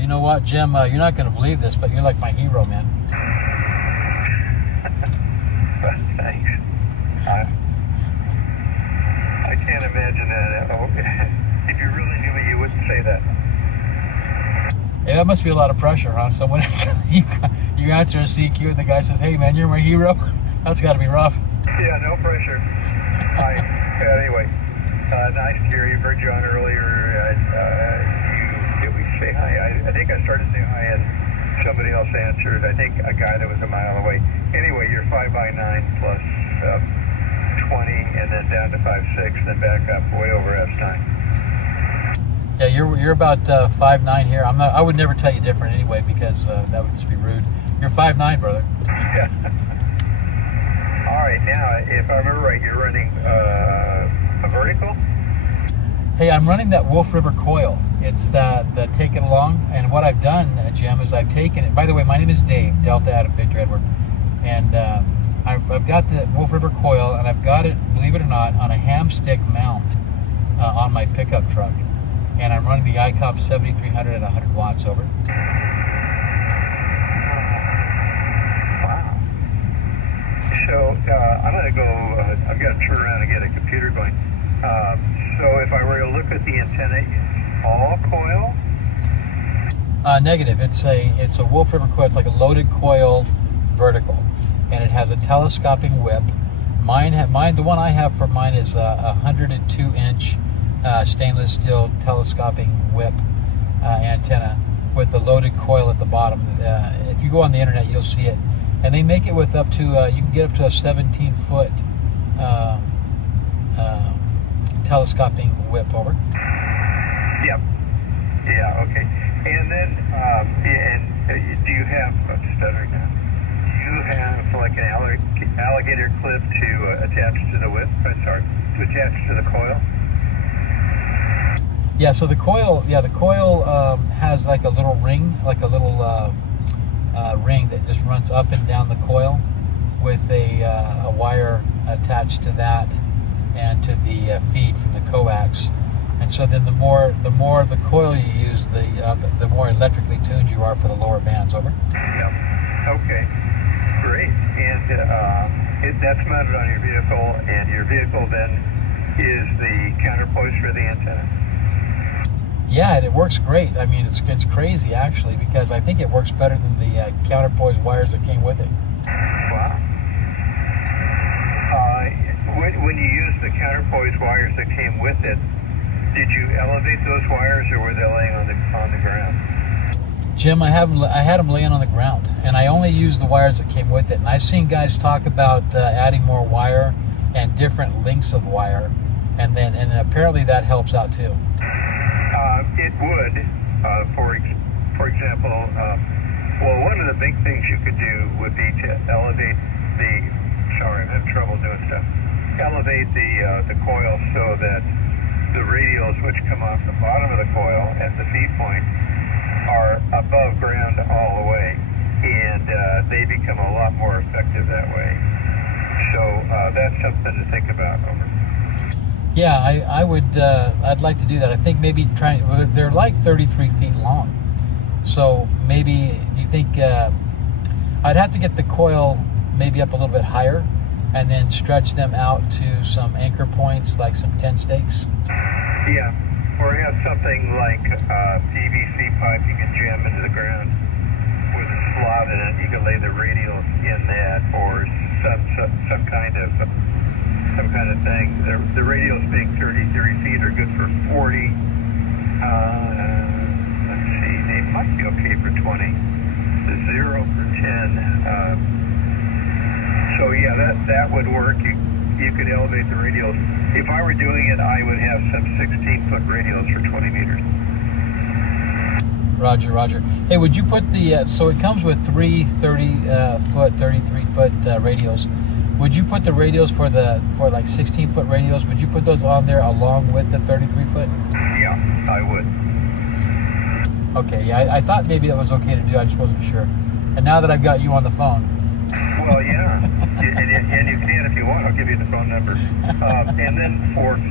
you know what, Jim? You're not going to believe this, but you're like my hero, man. Thanks. I can't imagine that. If you really knew me, you wouldn't say that. Yeah, that must be a lot of pressure, huh? Someone you answer a CQ and the guy says, "Hey, man, you're my hero." That's got to be rough. Yeah, no pressure. Anyway, nice to hear you. Heard you on earlier. Did we say hi? I think I started saying hi and somebody else answered. I think a guy that was a mile away. Anyway, you're 5x9 plus 20, and then down to 5.6, then back up way over S9. Yeah, you're about 5'9" here. I would never tell you different anyway, because that would just be rude. You're 5'9", brother. Yeah. All right, now if I remember right, you're running a vertical. Hey, I'm running that Wolf River coil. It's the Take It Along, and what I've done, Jim, is I've taken it. By the way, my name is Dave, Delta Adam Victor Edward, and I've got the Wolf River coil, and I've got it, believe it or not, on a hamstick mount on my pickup truck. And I'm running the ICOP 7300 at 100 watts, over. Wow. So I'm going to go, I've got to turn around and get a computer going. So if I were to look at the antenna, all coil? Negative. It's a Wolf River coil. It's like a loaded coil vertical. And it has a telescoping whip. The one I have for mine is a 102-inch stainless steel telescoping whip antenna with a loaded coil at the bottom. If you go on the internet, you'll see it. And they make it with up to, you can get up to a 17-foot telescoping whip, over. Yep. Yeah, okay. And then, do you have, I'm stuttering now. Do you have like an alligator clip to attach to the whip? Sorry, to attach to the coil? Yeah, so the coil has like a little ring, like a little ring that just runs up and down the coil with a wire attached to that and to the feed from the coax. And so then the more the coil you use, the more electrically tuned you are for the lower bands, over. Yep. Okay. Great. And that's mounted on your vehicle, and your vehicle then is the counterpoise for the antenna? Yeah, and it works great. I mean, it's crazy actually, because I think it works better than the counterpoise wires that came with it. Wow. When you used the counterpoise wires that came with it, did you elevate those wires, or were they laying on the ground? Jim, I had them laying on the ground, and I only used the wires that came with it. And I've seen guys talk about adding more wire and different lengths of wire, and apparently that helps out too. It would, for example, well, one of the big things you could do would be to elevate sorry, I'm having trouble doing stuff. Elevate the coil so that the radials, which come off the bottom of the coil at the feed point, are above ground all the way, and they become a lot more effective that way. So that's something to think about, over. Yeah, I would. I'd like to do that. I think maybe they're like 33 feet long. So maybe, do you think I'd have to get the coil maybe up a little bit higher, and then stretch them out to some anchor points, like some tent stakes? Yeah, or have something like PVC pipe you can jam into the ground with a slot in it. You can lay the radials in that, or some kind of thing. The radials being 30 feet are good for 40. Let's see, they might be okay for 20. The 0 for 10. So yeah, that would work. You could elevate the radials. If I were doing it, I would have some 16-foot radials for 20 meters. Roger, roger. Hey, would you put the, so it comes with three 33-foot radials. Would you put the radials for like 16-foot radials, would you put those on there along with the 33-foot? Yeah, I would. Okay, yeah, I thought maybe that was okay to do, I just wasn't sure. And now that I've got you on the phone. Well, yeah, and you can if you want. I'll give you the phone number. And then for 15,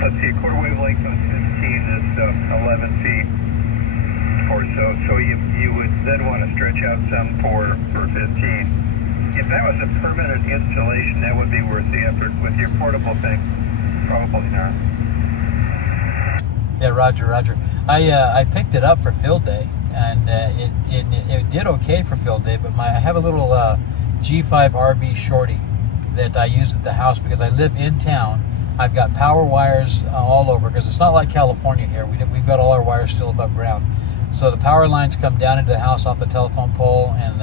let's see, quarter wave length on 15. is 11 feet or so. So you would then want to stretch out some for 15. If that was a permanent installation, that would be worth the effort. With your portable thing, probably not. Yeah, Roger. I picked it up for field day, and it did okay for field day. But I have a little G5 RB shorty that I use at the house because I live in town. I've got power wires all over because it's not like California here. We've got all our wires still above ground. So the power lines come down into the house off the telephone pole, and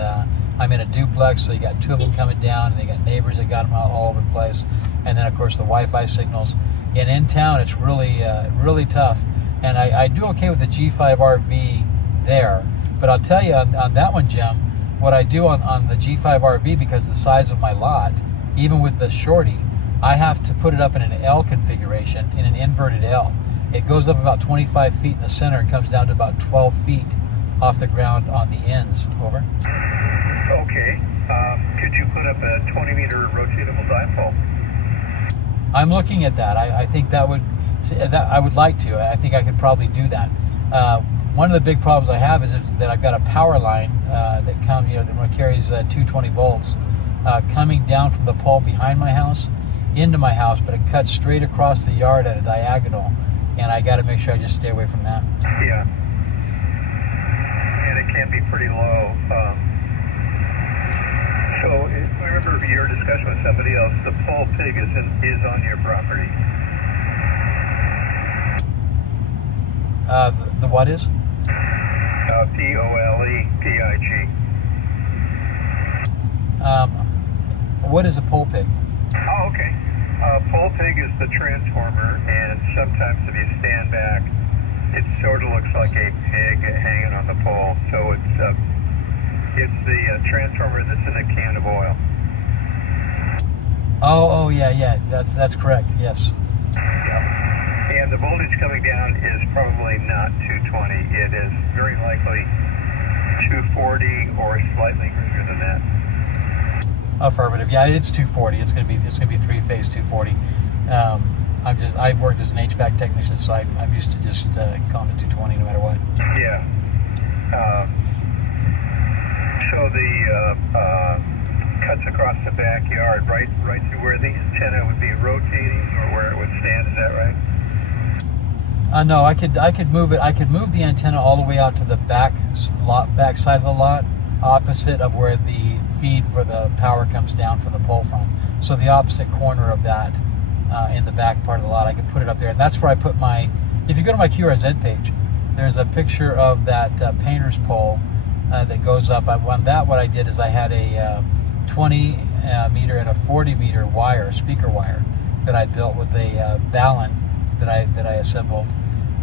I'm in a duplex, so you got two of them coming down, and they got neighbors that got them all over the place, and then of course the Wi-Fi signals. And in town, it's really tough. And I do okay with the G5 RV there, but I'll tell you on that one, Jim, what I do on the G5 RV, because the size of my lot, even with the shorty, I have to put it up in an L configuration, in an inverted L. It goes up about 25 feet in the center and comes down to about 12 feet off the ground on the ends. Over. Okay. Could you put up a 20-meter rotatable dipole? I'm looking at that. I think that I would like to. I think I could probably do that. One of the big problems I have is that I've got a power line that carries 220 volts coming down from the pole behind my house into my house, but it cuts straight across the yard at a diagonal, and I got to make sure I just stay away from that. Yeah, and it can be pretty low. So I remember your discussion with somebody else. The pole pig is on your property. The what is? POLEPIG. What is a pole pig? Oh, okay. Pole pig is the transformer, and sometimes if you stand back, it sort of looks like a pig hanging on the pole. So it's the transformer that's in a can of oil. Oh yeah. That's correct. Yes. Yeah. And the voltage coming down is probably not 220. It is very likely 240 or slightly greater than that. Affirmative. Yeah, it's 240. It's gonna be three-phase 240. I've worked as an HVAC technician, so I'm used to just calling it 220 no matter what. Yeah. So the cuts across the backyard, right to where the antenna would be rotating or where it would stand. Is that right? No, I could move it. I could move the antenna all the way out to the back side of the lot, opposite of where the feed for the power comes down from the pole from. So the opposite corner of that, in the back part of the lot, I could put it up there, and that's where I put my. If you go to my QRZ page, there's a picture of that painter's pole that goes up. On that, what I did is I had a 20 meter and a 40 meter wire, speaker wire, that I built with a balun that I assembled,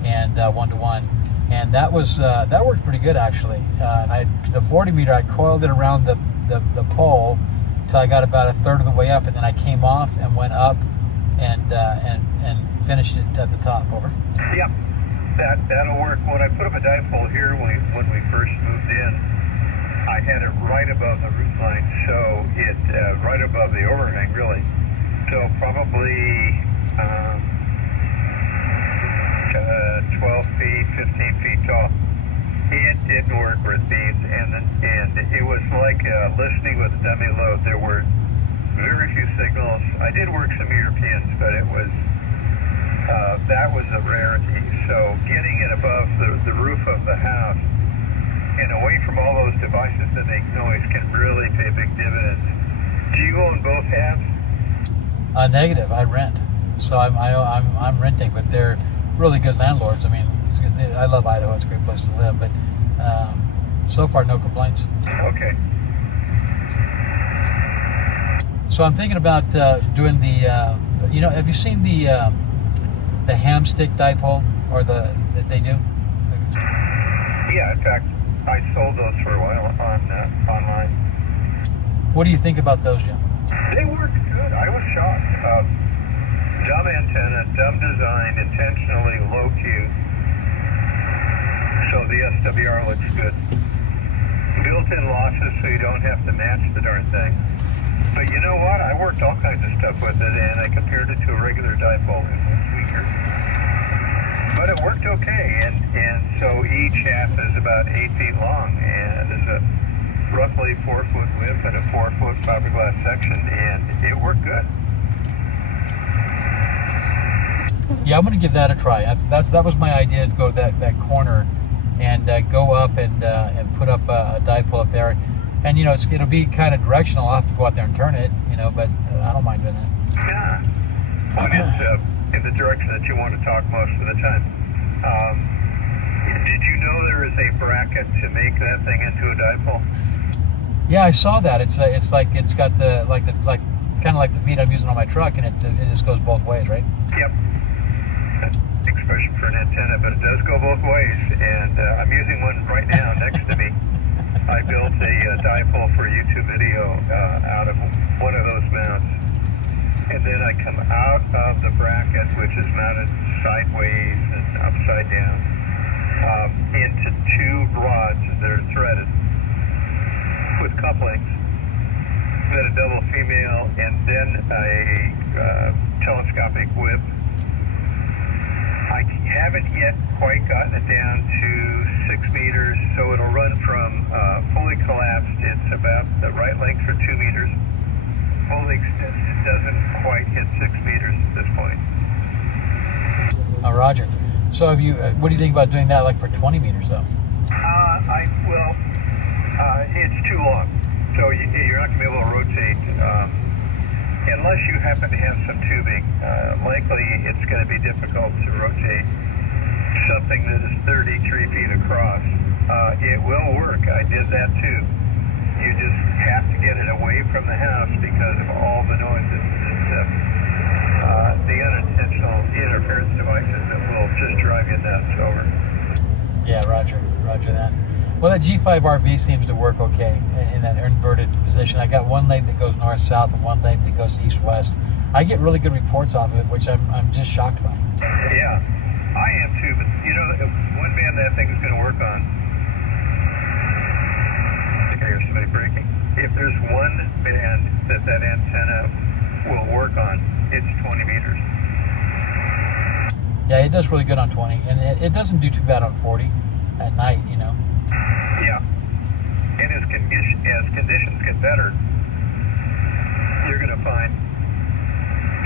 and 1-to-1, and that worked pretty good actually. The 40 meter, I coiled it around the pole till I got about a third of the way up, and then I came off and went up and finished it at the top. Over. Yep, that'll work. When I put up a dipole here when we first moved in, I had it right above the roof line, so it right above the overhang really. So probably 12 feet, 15 feet tall. It didn't work with beams, and it was like listening with a dummy load. There were very few signals. I did work some Europeans, but it was that was a rarity. So getting it above the roof of the house and away from all those devices that make noise can really pay big dividends. Do you own both halves? Negative. I rent, so I'm renting, but they're really good landlords. I mean, it's good. I love Idaho. It's a great place to live, but so far no complaints. Okay. So I'm thinking about doing the. Have you seen the hamstick dipole or that they do? Yeah, in fact, I sold those for a while online. What do you think about those, Jim? They worked good. I was shocked. Dumb antenna, dumb design, intentionally low Q. So the SWR looks good. Built-in losses so you don't have to match the darn thing. But you know what? I worked all kinds of stuff with it, and I compared it to a regular dipole, and it was weaker. but it worked okay, and so each half is about 8 feet long, and there's a roughly 4-foot width and a 4-foot fiberglass section, and it worked good. Yeah, I'm going to give that a try. That was my idea, to go to that corner and go up and put up a dipole up there. And, you know, it'll be kind of directional. I'll have to go out there and turn it, you know, but I don't mind doing that. Yeah. When it's in the direction that you want to talk most of the time. Did you know there is a bracket to make that thing into a dipole? Yeah, I saw that. It's like it's got the kind of like the feet I'm using on my truck, and it just goes both ways, right? Yep. Expression for an antenna, but it does go both ways, and I'm using one right now next to me. I built a dipole for YouTube video out of one of those mounts, and then I come out of the bracket, which is mounted sideways and upside down, into 2 rods that are threaded with couplings, then a double female, and then a telescopic whip. I haven't yet quite gotten it down to 6 meters, so it'll run from fully collapsed. It's about the right length for 2 meters. Fully extended, it doesn't quite hit 6 meters at this point. Oh, Roger. So what do you think about doing that like for 20 meters though? It's too long, so you're not going to be able to rotate. Unless you happen to have some tubing, likely it's going to be difficult to rotate something that is 33 feet across. It will work. I did that too. You just have to get it away from the house because of all the noises that the unintentional interference devices that will just drive you nuts over. Yeah, Roger that. Well, that G5 RV seems to work okay in that inverted position. I got one leg that goes north-south and one leg that goes east-west. I get really good reports off of it, which I'm just shocked by. Yeah, I am too, but you know, one band that thing is going to work on, I think I hear somebody breaking. If there's one band that antenna will work on, it's 20 meters. Yeah, it does really good on 20, and it doesn't do too bad on 40 at night, you know. Yeah, and as conditions get better, you're going to find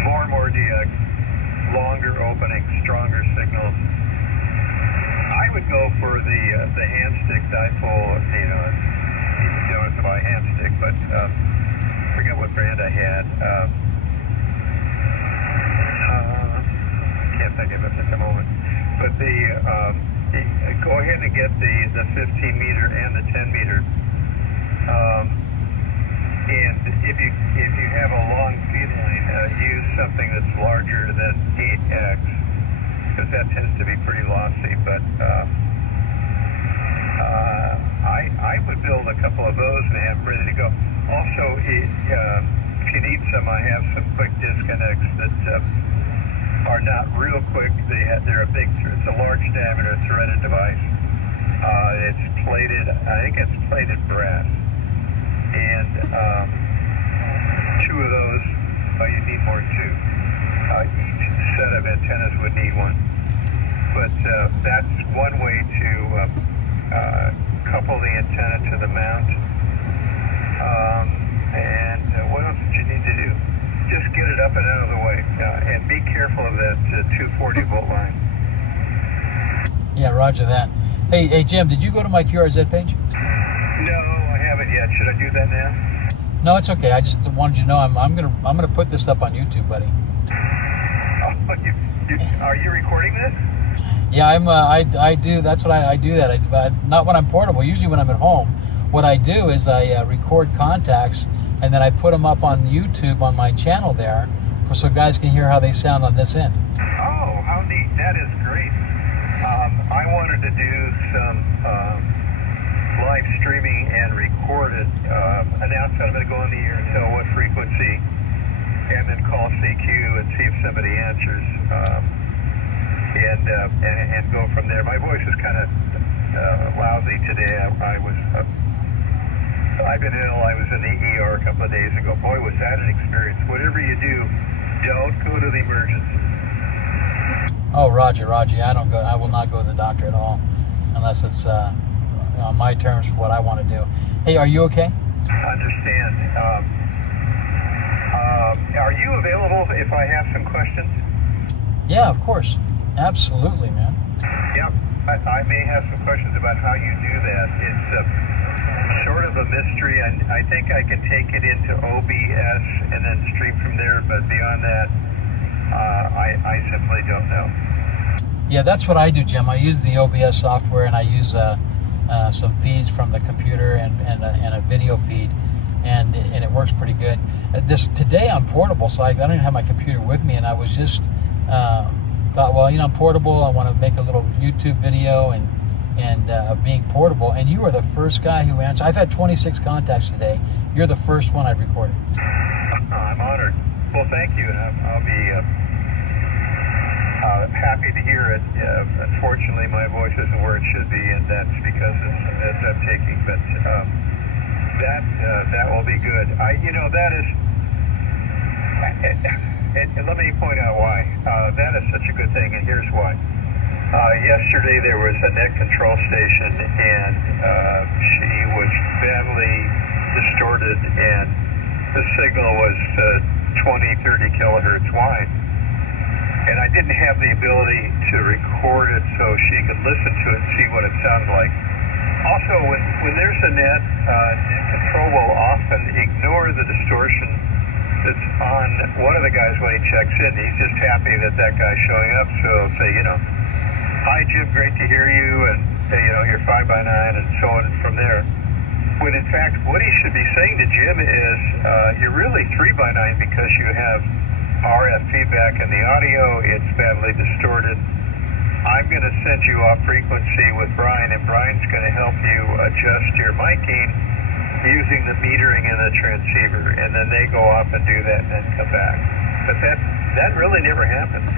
more and more DX, longer openings, stronger signals. I would go for the hand stick dipole. You know, you don't have to buy a hand stick, but forget what brand I had. Can't think of it at the moment. But go ahead and get the 15 meter and the 10 meter. And if you have a long feed line, use something that's larger than 8x, because that tends to be pretty lossy. But I would build a couple of those and have them ready to go. Also, if you need some, I have some quick disconnects that are not real quick. They're a it's a large diameter threaded device. It's plated, I think it's plated brass. And 2 of those, you need more than 2. Each set of antennas would need 1. But that's one way to couple the antenna to the mount. And what else did you need to do? Just get it up and out of the way, and be careful of that 240 volt line. Yeah, Roger that. Hey, Jim, did you go to my QRZ page? No, I haven't yet. Should I do that now? No, it's okay. I just wanted you to know I'm gonna put this up on YouTube, buddy. Oh, are you recording this? Yeah, I do. That's what I do. That not when I'm portable. Usually when I'm at home, what I do is I record contacts and then I put them up on YouTube on my channel there, so guys can hear how they sound on this end. Oh, how neat! That is great. I wanted to do some live streaming and recorded. Announce that I'm going to go on the air, tell what frequency, and then call CQ and see if somebody answers, and go from there. My voice is kind of lousy today. I've been ill. I was in the ER a couple of days ago. Boy, was that an experience. Whatever you do, don't go to the emergency. Oh, Roger. I don't go. I will not go to the doctor at all, unless it's on my terms for what I want to do. Hey, are you okay? I understand. Are you available if I have some questions? Yeah, of course. Absolutely, man. Yep. I may have some questions about how you do that. It's sort of a mystery. I think I can take it into OBS and then stream from there, but beyond that, I simply don't know. Yeah, that's what I do, Jim. I use the OBS software, and I use some feeds from the computer and a video feed, and it works pretty good. Today I'm portable, so I don't even have my computer with me, and I was just thought, well, I'm portable. I want to make a little YouTube video and of being portable. And you were the first guy who answered. I've had 26 contacts today. You're the first one I've recorded. I'm honored. Well, thank you. I'll be happy to hear it. Unfortunately, my voice isn't where it should be, and that's because it's uptaking. But that will be good. That is. And let me point out why. That is such a good thing, and here's why. Yesterday there was a net control station, and she was badly distorted, and the signal was 20-30 kilohertz wide. And I didn't have the ability to record it so she could listen to it and see what it sounded like. Also, when there's a net control will often ignore the distortion that's on one of the guys when he checks in. He's just happy that guy's showing up, so he'll say, hi Jim, great to hear you, and you're 5x9 and so on from there. When in fact, what he should be saying to Jim is, you're really 3x9 because you have RF feedback in the audio, it's badly distorted. I'm going to send you off frequency with Brian, and Brian's going to help you adjust your miking using the metering in the transceiver, and then they go off and do that and then come back. But that really never happens.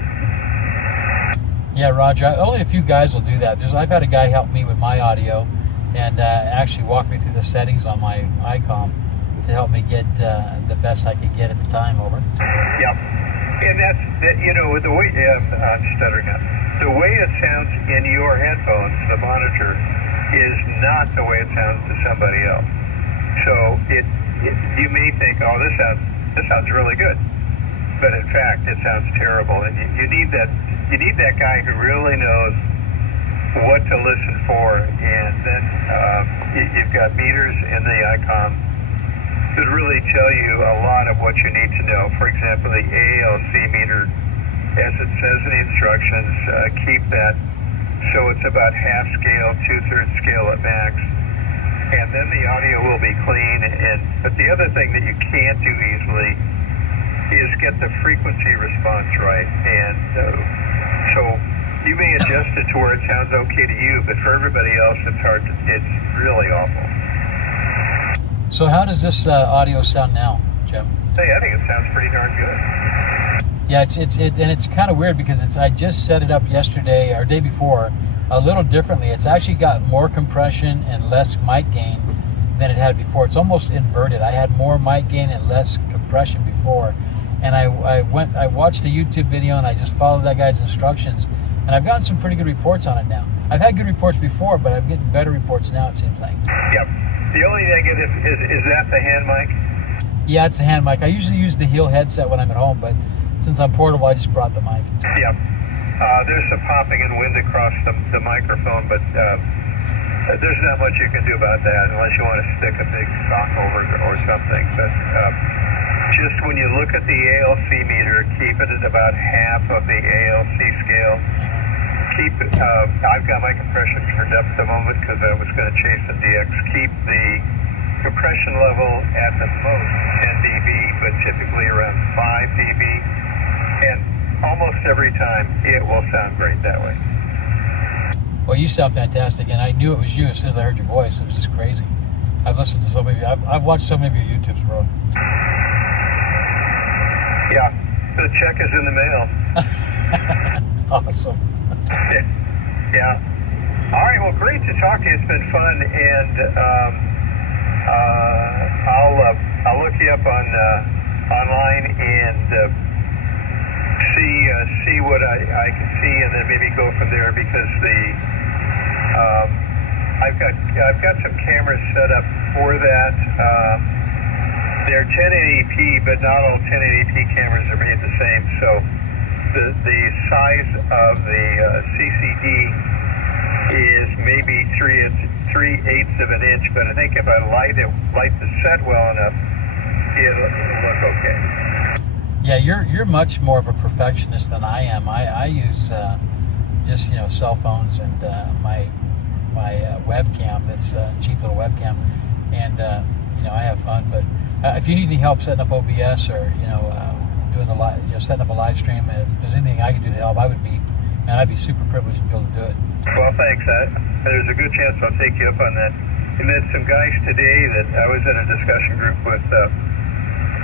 Yeah, Roger. Only a few guys will do that. I've had a guy help me with my audio and actually walk me through the settings on my ICOM to help me get the best I could get at the time. Over. Yep. And that's the way I'm stuttering now. The way it sounds in your headphones, the monitor, is not the way it sounds to somebody else. So you may think, oh, this sounds really good, but in fact it sounds terrible. And you need that guy who really knows what to listen for. And then you've got meters in the ICOM that really tell you a lot of what you need to know. For example, the ALC meter, as it says in the instructions, keep that so it's about half scale, 2/3 scale at max. And then the audio will be clean. But the other thing that you can't do easily is get the frequency response right. And so you may adjust it to where it sounds okay to you, but for everybody else, it's really awful. So how does this audio sound now, Jim? Hey, I think it sounds pretty darn good. Yeah, it's kind of weird because I just set it up yesterday or day before a little differently. It's actually got more compression and less mic gain than it had before. It's almost inverted. I had more mic gain and less compression before, and I watched a YouTube video and I just followed that guy's instructions, and I've gotten some pretty good reports on it now. I've had good reports before, but I'm getting better reports now, it seems like. Yep. The only negative is that the hand mic? Yeah, it's a hand mic. I usually use the heel headset when I'm at home, but since I'm portable, I just brought the mic. Yep. There's some popping and wind across the microphone, but there's not much you can do about that unless you want to stick a big sock over it or something. But just when you look at the ALC meter, keep it at about half of the ALC scale. Keep it, I've got my compression turned up at the moment because I was going to chase some DX. Keep the compression level at the most 10 dB, but typically around 5 dB. And almost every time it will sound great that way. Well, you sound fantastic, and I knew it was you as soon as I heard your voice. It was just crazy. I've listened to so many. I've watched so many of your YouTubes, bro. Yeah, the check is in the mail. Awesome. Yeah. All right. Well, great to talk to you. It's been fun, and I'll look you up on online and see what I can see, and then maybe go from there, because I've got some cameras set up for that. They're 1080p, but not all 1080p cameras are made the same. So the size of the CCD is maybe 3/8 of an inch, but I think if I light the set well enough, it'll look okay. Yeah, you're much more of a perfectionist than I am. I use just cell phones and my webcam. That's a cheap little webcam, and I have fun. But if you need any help setting up OBS or doing the setting up a live stream, if there's anything I can do to help, I'd be super privileged to be able to do it. Well, thanks. There's a good chance I'll take you up on that. I met some guys today that I was in a discussion group with.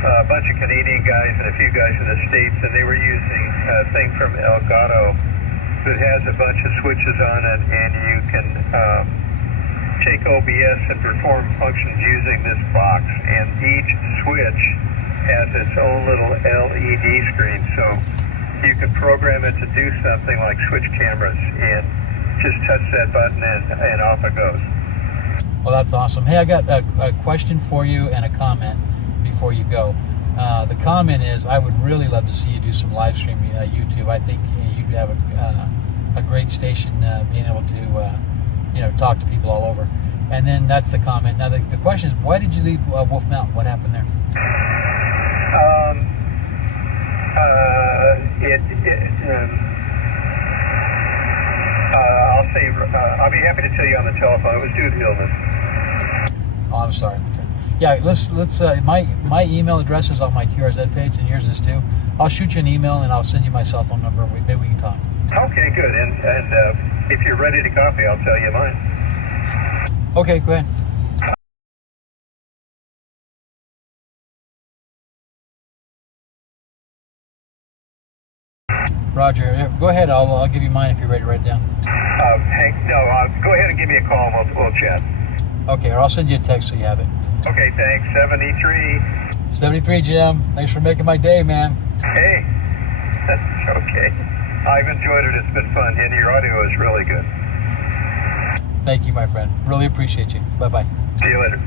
A bunch of Canadian guys and a few guys in the States, and they were using a thing from Elgato that has a bunch of switches on it, and you can take OBS and perform functions using this box, and each switch has its own little LED screen, so you can program it to do something like switch cameras, and just touch that button and off it goes. Well, that's awesome. Hey, I got a question for you and a comment before you go. The comment is, I would really love to see you do some live stream YouTube. I think you'd have a great station, being able to talk to people all over. And then that's the comment. Now the question is, why did you leave Wolf Mountain? What happened there? I'll be happy to tell you on the telephone. It was due to illness. Oh, I'm sorry. Yeah, let's my email address is on my QRZ page, and yours is too. I'll shoot you an email and I'll send you my cell phone number. Maybe we can talk. Okay, good. And if you're ready to copy, I'll tell you mine. Okay, go ahead. Roger. Go ahead. I'll give you mine if you're ready to write it down. Hank, no. Go ahead and give me a call, and we'll chat. Okay, or I'll send you a text so you have it. Okay, thanks. 73, Jim. Thanks for making my day, man. Hey, that's okay. I've enjoyed it. It's been fun, and your audio is really good. Thank you, my friend. Really appreciate you. Bye-bye. See you later.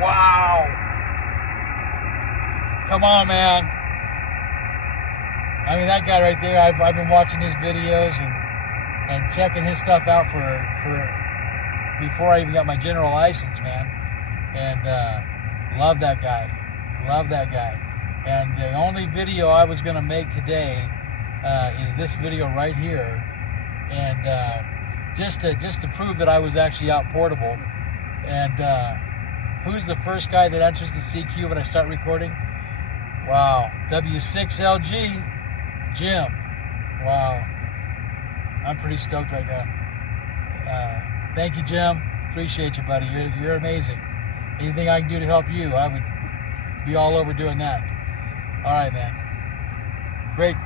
Wow. Come on, man. I mean, that guy right there, I've been watching his videos and checking his stuff out for before I even got my general license, man. And love that guy. Love that guy. And the only video I was going to make today is this video right here. And just to prove that I was actually out portable. And who's the first guy that answers the CQ when I start recording? Wow. W6Lg Jim. Wow. I'm pretty stoked right now. Thank you, Jim. Appreciate you, buddy. You're amazing. Anything I can do to help you, I would be all over doing that. All right, man. Great.